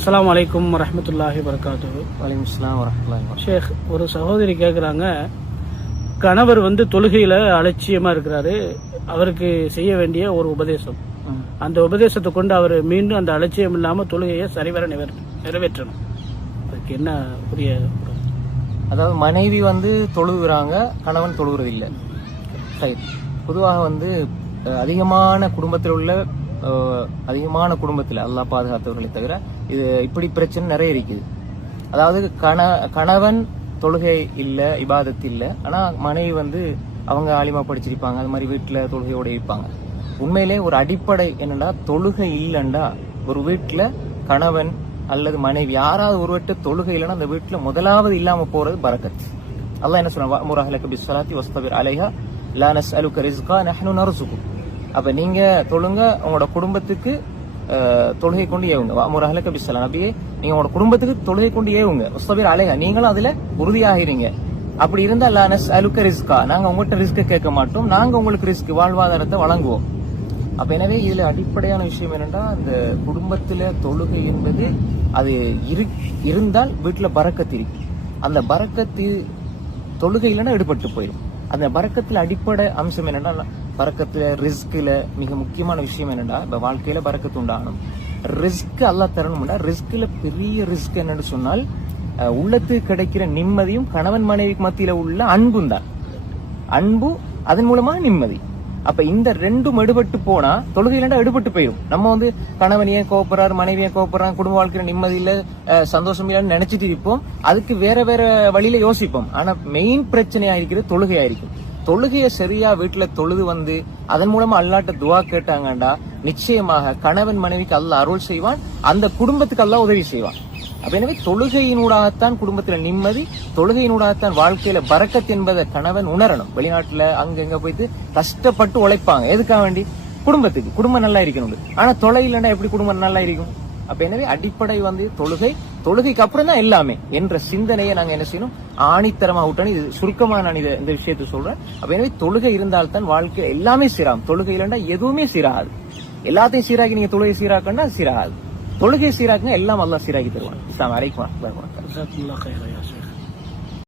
அஸ்ஸலாமு அலைக்கும் வரஹ்மத்துல்லாஹி வரகாத்து வலைக்கம் இஸ்லாம் வரமத்துல்லாஹி. ஷேக் ஒரு சகோதரி கேட்குறாங்க கணவர் வந்து தொழுகையில் அலட்சியமாக இருக்கிறாரு. அவருக்கு செய்ய வேண்டிய ஒரு உபதேசம். அந்த உபதேசத்தை கொண்டு அவர் மீண்டும் அந்த அலட்சியம் இல்லாமல் தொழுகையை சரிவர நிறைவேற்றணும். அதுக்கு என்ன புரிய அதாவது மனைவி வந்து தொழுகிறாங்க கணவன் தொழுகிறது இல்லை ரைட் பொதுவாக வந்து அதிகமான குடும்பத்தில் உள்ள அதிகமான குடும்பத்தில் அல்லாஹ் பாதுகாத்தவர்களை தவிர இது இப்படி பிரச்சனை நிறைய இருக்குது. அதாவது கண கணவன் தொழுகை இல்லை இபாதத்து இல்லை ஆனால் மனைவி வந்து அவங்க ஆலிமா படிச்சிருப்பாங்க அது மாதிரி வீட்டில் தொழுகையோட இருப்பாங்க. உண்மையிலே ஒரு அடிப்படை என்னன்னா தொழுகை இல்லைண்டா ஒரு வீட்டில் கணவன் அல்லது மனைவி யாராவது ஒருவர்கிட்ட தொழுகை இல்லைன்னா அந்த வீட்டில் முதலாவது இல்லாமல் போறது பரக்கத் அதான் என்ன சொன்னா முரஹலக்கு பிஸ்வலாத்தி வஸ்தபிர் அலைஹா லானஸ் நஸ்அலுக ரிஸ்கா நஹ்னு நர்சுகும் அப்போ நீங்கள் தொழுங்க உங்களோட குடும்பத்துக்கு தொழுகை கொண்டு ஏவுங்க. முரஹலக்க சொல்லலாம் அப்படியே நீங்கள் உங்களோட குடும்பத்துக்கு தொழுகை கொண்டு ஏவுங்க. உஸ்தபீர் அலைஹா நீங்களும் அதில் உறுதியாகிறீங்க. அப்படி இருந்தால் லானஸ் அலுக்க ரிஸ்கா. நாங்கள் உங்கள்கிட்ட ரிஸ்க் கேட்க மாட்டோம். நாங்கள் உங்களுக்கு ரிஸ்க் வாழ்வாதாரத்தை வழங்குவோம். அப்போ எனவே இதில் அடிப்படையான விஷயம் என்னென்னா அந்த குடும்பத்தில் தொழுகை என்பது அது இரு- இருந்தால் வீட்டில் பறக்கத்து இருக்கு. அந்த பறக்கத்து தொழுகை இல்லைன்னா எடுபட்டு போயிடும் அந்த பறக்கத்தில் அடிப்படை அம்சம் என்னென்னா பறக்கத்தில் ரிஸ்கில் மிக முக்கியமான விஷயம் என்னென்னா இப்போ வாழ்க்கையில் பறக்கத்து உண்டாகணும். ரிஸ்க் அல்லாஹ் தரணும்னா ரிஸ்கில் பெரிய ரிஸ்க் என்னன்னு சொன்னால் உள்ளத்துக்கு கிடைக்கிற நிம்மதியும் கணவன் மனைவிக்கு மத்தியில் உள்ள அன்பும் தான். அன்பு அதன் மூலமாக நிம்மதி. அப்ப இந்த ரெண்டும் எடுபட்டு போனா தொழுகையிலண்டா எடுபட்டு போயிடும் நம்ம வந்து கணவன் ஏன் கோவப்படுறாரு மனைவி ஏன் கோவப்படுறாங்க குடும்ப வாழ்க்கையில நிம்மதி இல்ல சந்தோஷம் இல்லைன்னு நினைச்சிட்டு இருப்போம். அதுக்கு வேற வேற வழியில யோசிப்போம். ஆனா மெயின் பிரச்சனையா இருக்கிறது தொழுகையா இருக்கும். தொழுகையை சரியா வீட்டுல தொழுது வந்து அதன் மூலமா அல்லாட்ட துவா கேட்டாங்கண்டா நிச்சயமாக கணவன் மனைவிக்கு அல்ல அருள் செய்வான் அந்த குடும்பத்துக்கு எல்லாம் உதவி செய்வான். அப்ப எனவே தொழுகையினூடாகத்தான் குடும்பத்துல நிம்மதி தொழுகையினூடாகத்தான் வாழ்க்கையில பறக்கத் என்பதை கணவன் உணரணும். வெளிநாட்டுல அங்க எங்க போயிட்டு கஷ்டப்பட்டு உழைப்பாங்க. எதுக்காக வேண்டி? குடும்பத்துக்கு. குடும்பம் நல்லா இருக்கணும் ஆனா தொலை இல்லைன்னா எப்படி குடும்பம் நல்லா இருக்கும்? அப்ப எனவே அடிப்படை வந்து தொழுகை தொழுகைக்கு அப்புறம் தான் எல்லாமே என்ற சிந்தனையை நாங்க என்ன செய்யணும்? ஆணித்தரமா விட்டணும் இது சுருக்கமா நான் இதை இந்த விஷயத்தை சொல்றேன். அப்ப எனவே தொழுகை இருந்தால்தான் வாழ்க்கை எல்லாமே சீராகும். தொழுகை இல்லைன்னா எதுவுமே சீராகாது. எல்லாத்தையும் சீராக்கி நீங்க தொழுகை சீராக்கன்னா சீராகாது. தொழுகை சீராக்குங்க எல்லாம் அல்லா சீராக்கி தருவான். இஸ்லாம் வரைக்கும்